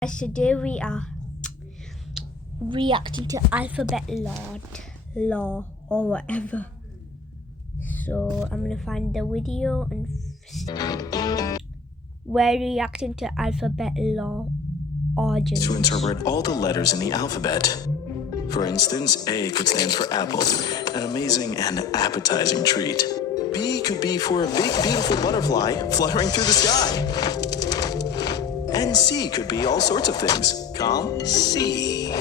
As today we are reacting to alphabet law or whatever. So I'm gonna find the video and we're reacting to alphabet law origin. To interpret all the letters in the alphabet. For instance, A could stand for apple, an amazing and appetizing treat. B could be for a big, beautiful butterfly fluttering through the sky. And C could be all sorts of things. Calm, C.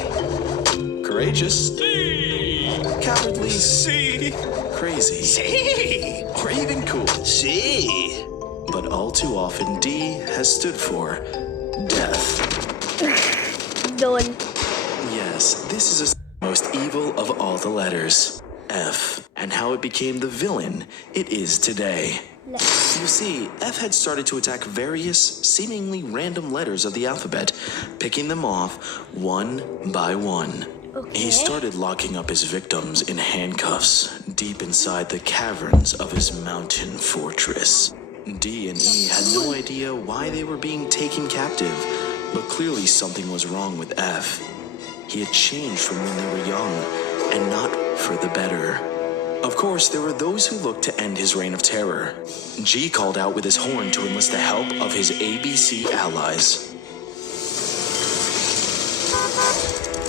Courageous, C. Cowardly, C. Crazy, C. Or even cool, C. But all too often, D has stood for death. Done. Yes, this is the most evil of all the letters, F, and how it became the villain it is today. You see, F had started to attack various, seemingly random letters of the alphabet, picking them off one by one. Okay. He started locking up his victims in handcuffs deep inside the caverns of his mountain fortress. D and E had no idea why they were being taken captive, but clearly something was wrong with F. He had changed from when they were young, and not for the better. Of course, there were those who looked to end his reign of terror. G called out with his horn to enlist the help of his ABC allies.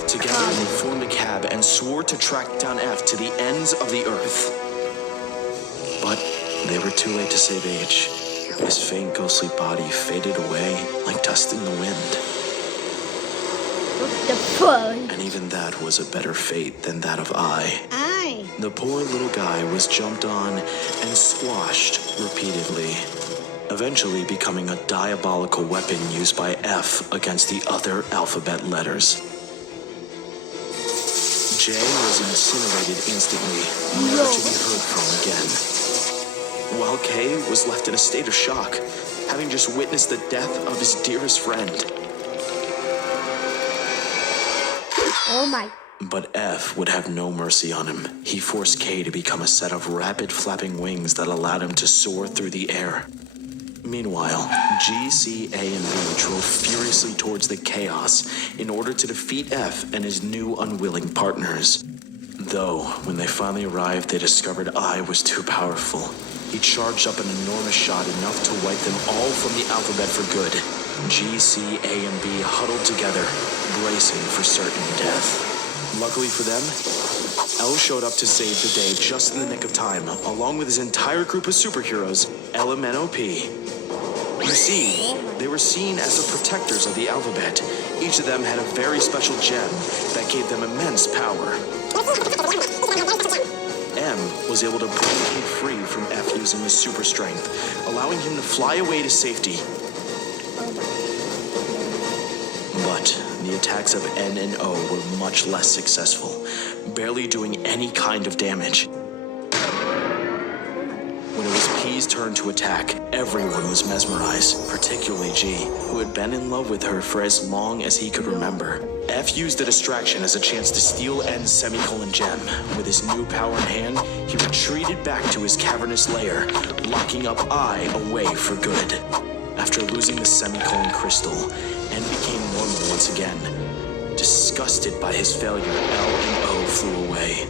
Together, they formed a cab and swore to track down F to the ends of the earth. But they were too late to save H. His faint, ghostly body faded away like dust in the wind. What the fuck? And even that was a better fate than that of I. The poor little guy was jumped on and squashed repeatedly, eventually becoming a diabolical weapon used by F against the other alphabet letters. J was incinerated instantly, never to be heard from again. While K was left in a state of shock, having just witnessed the death of his dearest friend. Oh my. But F would have no mercy on him. He forced K to become a set of rapid flapping wings that allowed him to soar through the air. Meanwhile, G, C, A, and B drove furiously towards the chaos in order to defeat F and his new unwilling partners. Though, when they finally arrived, they discovered I was too powerful. He charged up an enormous shot enough to wipe them all from the alphabet for good. G, C, A, and B huddled together, bracing for certain death. Luckily for them, L showed up to save the day just in the nick of time, along with his entire group of superheroes, LMNOP. You see, they were seen as the protectors of the alphabet. Each of them had a very special gem that gave them immense power. M was able to break K free from F using his super strength, allowing him to fly away to safety. But the attacks of N and O were much less successful, barely doing any kind of damage. When it was P's turn to attack, everyone was mesmerized, particularly G, who had been in love with her for as long as he could remember. F used the distraction as a chance to steal N's semicolon gem. With his new power in hand, he retreated back to his cavernous lair, locking up I away for good. After losing the semicolon crystal, N became normal once again. Disgusted by his failure, L and O flew away.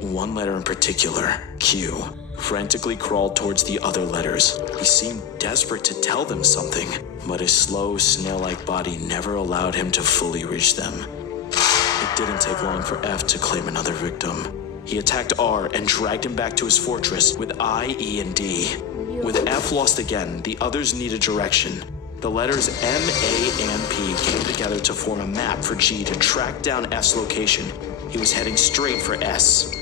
One letter in particular, Q, frantically crawled towards the other letters. He seemed desperate to tell them something, but his slow, snail-like body never allowed him to fully reach them. It didn't take long for F to claim another victim. He attacked R and dragged him back to his fortress with I, E, and D. With F lost again, the others needed direction. The letters M, A, and P came together to form a map for G to track down F's location. He was heading straight for S.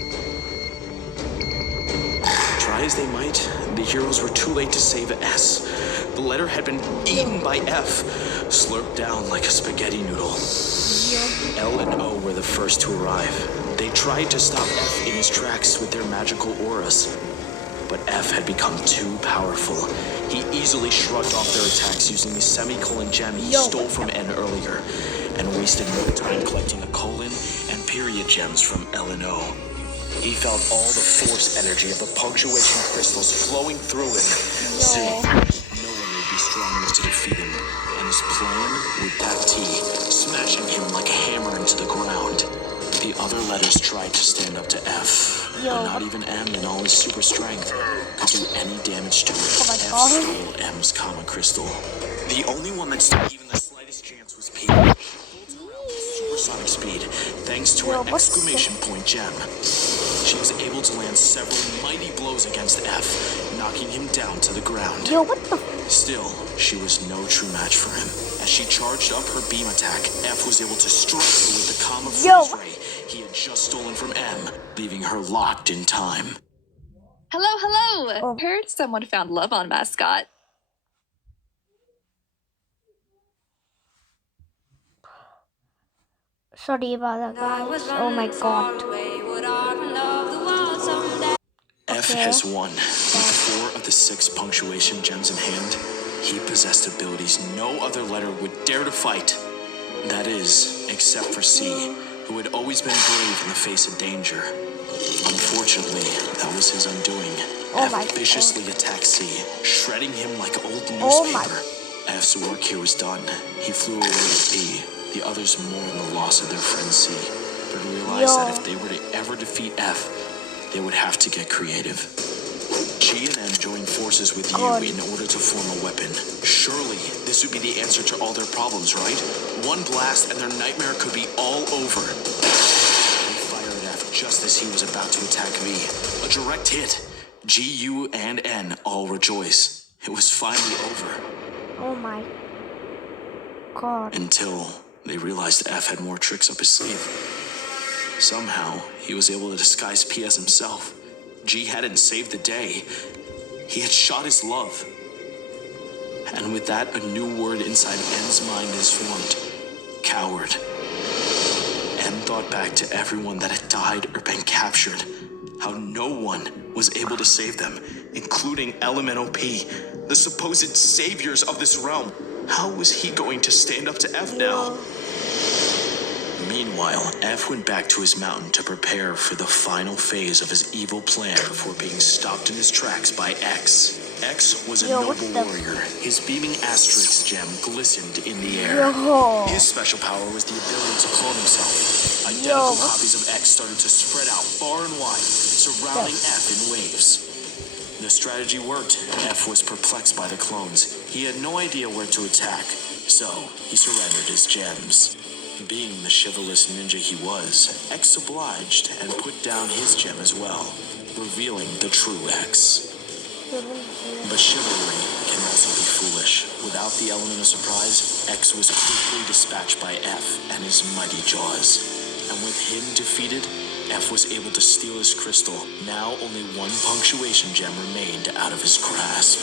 Try as they might, the heroes were too late to save S. The letter had been eaten by F, slurped down like a spaghetti noodle. L and O were the first to arrive. They tried to stop F in his tracks with their magical auras. But F had become too powerful. He easily shrugged off their attacks using the semicolon gem he stole from N earlier, and wasted no time collecting a colon and period gems from L and O. He felt all the force energy of the punctuation crystals flowing through him. Soon, no one would be strong enough to defeat him, and his plan would pack T letters tried to stand up to F, Yo, but not even M in all his super strength could do any damage to it. Oh my F God. stole M's Kama Crystal. The only one that stood even the slightest chance was P. She pulled around with supersonic speed thanks to Yo, her what's exclamation point gem. She was able to land several mighty blows against F, knocking him down to the ground. Yo, what the? Still, she was no true match for him. As she charged up her beam attack, F was able to strike her with the Kama Yo. Freeze Ray he had just stolen from M, leaving her locked in time. Hello, hello! Oh. Heard someone found love on Mascot. Sorry about that, guys. Oh my God. F Okay. has won. With 4 of the 6 punctuation gems in hand, he possessed abilities no other letter would dare to fight. That is, except for C, who had always been brave in the face of danger. Unfortunately, that was his undoing. Oh my F viciously attacked C, shredding him like old newspaper. Oh my. F's work here was done. He flew away with B. The others mourned the loss of their friend C, but realized that if they were to ever defeat F, they would have to get creative. G and M joined forces with you in order to form a weapon. Surely, this would be the answer to all their problems, right? One blast and their nightmare could be all over. They fired F just as he was about to attack V. A direct hit. G, U, and N all rejoice. It was finally over. Oh my God. Until they realized F had more tricks up his sleeve. Somehow, he was able to disguise P as himself. G hadn't saved the day. He had shot his love. And with that, a new word inside N's mind is formed. Coward. N thought back to everyone that had died or been captured. How no one was able to save them, including Elemental P, the supposed saviors of this realm. How was he going to stand up to F now? Meanwhile, F went back to his mountain to prepare for the final phase of his evil plan before being stopped in his tracks by X. X was a noble warrior. His beaming Asterix gem glistened in the air. Yo. His special power was the ability to clone himself. Identical copies of X started to spread out far and wide, surrounding F in waves. The strategy worked. F was perplexed by the clones. He had no idea where to attack, so he surrendered his gems. Being the chivalrous ninja he was, X obliged and put down his gem as well, revealing the true X. But chivalry can also be foolish. Without the element of surprise, X was quickly dispatched by F and his mighty jaws. And with him defeated, F was able to steal his crystal. Now only 1 punctuation gem remained out of his grasp.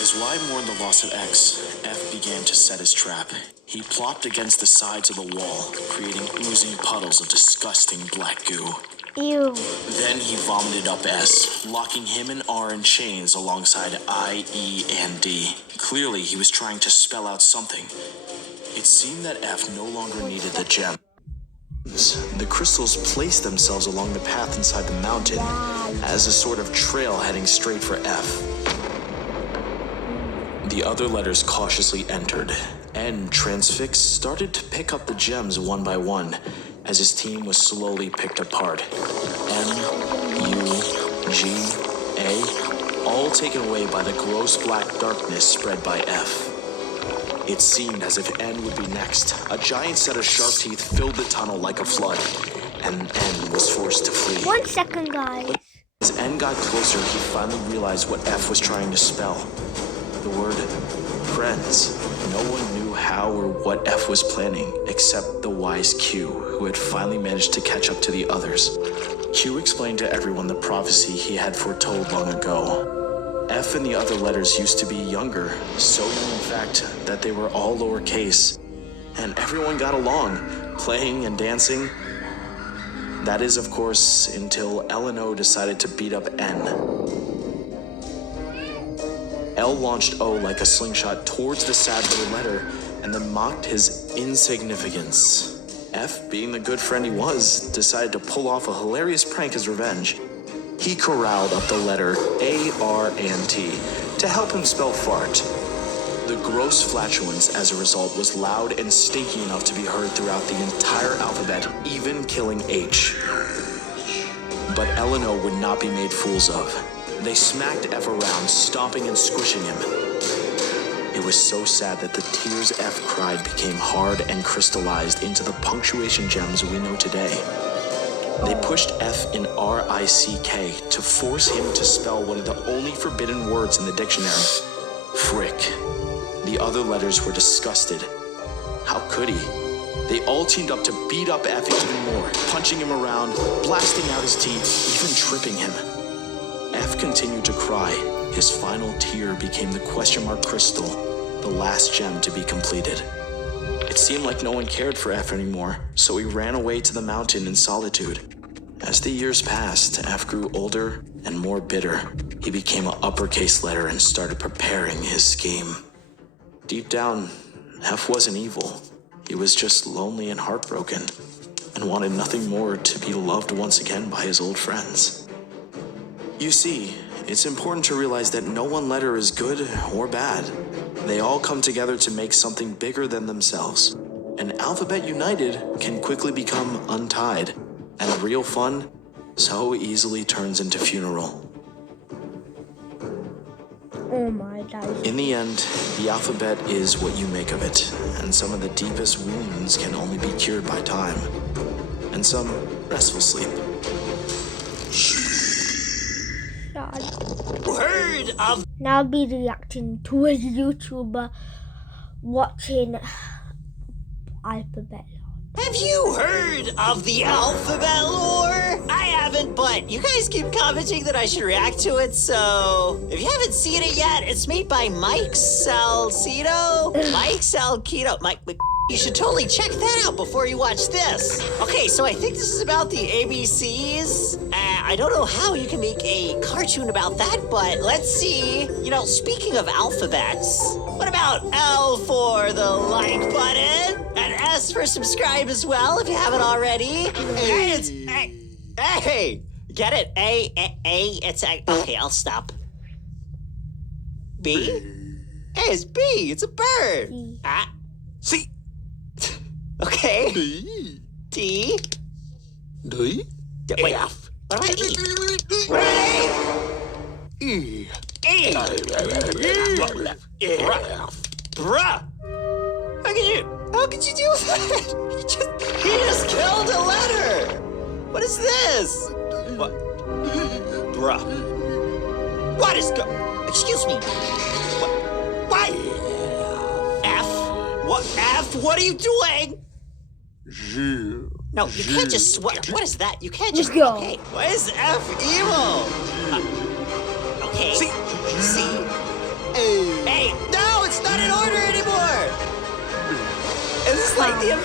As Y mourned the loss of X, F began to set his trap. He plopped against the sides of the wall, creating oozing puddles of disgusting black goo. Ew. Then he vomited up S, locking him and R in chains alongside I, E, and D. Clearly, he was trying to spell out something. It seemed that F no longer needed the gem. The crystals placed themselves along the path inside the mountain as a sort of trail heading straight for F. The other letters cautiously entered. N, transfixed, started to pick up the gems one by one as his team was slowly picked apart. M, U, G, A, all taken away by the gross black darkness spread by F. It seemed as if N would be next. A giant set of sharp teeth filled the tunnel like a flood, and N was forced to flee. 1 second, guys. As N got closer, he finally realized what F was trying to spell. The word friends. No one knew how or what F was planning, except the wise Q, who had finally managed to catch up to the others. Q explained to everyone the prophecy he had foretold long ago. F and the other letters used to be younger, so young in fact that they were all lowercase. And everyone got along, playing and dancing. That is, of course, until L and O decided to beat up N. L launched O like a slingshot towards the sad little letter and then mocked his insignificance. F, being the good friend he was, decided to pull off a hilarious prank as revenge. He corralled up the letter A, R, and T to help him spell fart. The gross flatulence as a result was loud and stinky enough to be heard throughout the entire alphabet, even killing H. But L&O would not be made fools of. They smacked F around, stomping and squishing him. It was so sad that the tears F cried became hard and crystallized into the punctuation gems we know today. They pushed F in R-I-C-K to force him to spell one of the only forbidden words in the dictionary, frick. The other letters were disgusted. How could he? They all teamed up to beat up F even more, punching him around, blasting out his teeth, even tripping him. F continued to cry. His final tear became the question mark crystal, the last gem to be completed. It seemed like no one cared for F anymore, so he ran away to the mountain in solitude. As the years passed, F grew older and more bitter. He became an uppercase letter and started preparing his scheme. Deep down, F wasn't evil. He was just lonely and heartbroken, and wanted nothing more to be loved once again by his old friends. You see, it's important to realize that no one letter is good or bad. They all come together to make something bigger than themselves. An alphabet united can quickly become untied, and real fun so easily turns into funeral. Oh my God. In the end, the alphabet is what you make of it, and some of the deepest wounds can only be cured by time, and some restful sleep. God. Heard of Now I'll be reacting to a YouTuber watching Alphabet Lord. Have you heard of the alphabet lore? I haven't, but you guys keep commenting that I should react to it, so if you haven't seen it yet, it's made by Mike Salcedo. Mike Salcedo. Mike, you should totally check that out before you watch this. Okay, so I think this is about the ABCs. I don't know how you can make a cartoon about that, but let's see. You know, speaking of alphabets, what about L for the like button? And S for subscribe as well, if you haven't already. Hey, it's hey, get it? A, it's A. Okay, I'll stop. B? Hey, it's B. It's a bird. Ah. C. Okay. D. D. D. Wait. What about E? What about E? E. Bruh. How could you do that? He just killed a letter. What is this? What? Bruh. What is excuse me. What? F? What? F? What are you doing? No, you can't just what is that? You can't just Go. Okay. Why is F evil? Okay. C. Hey, no, it's not in order anymore. Is this like the event?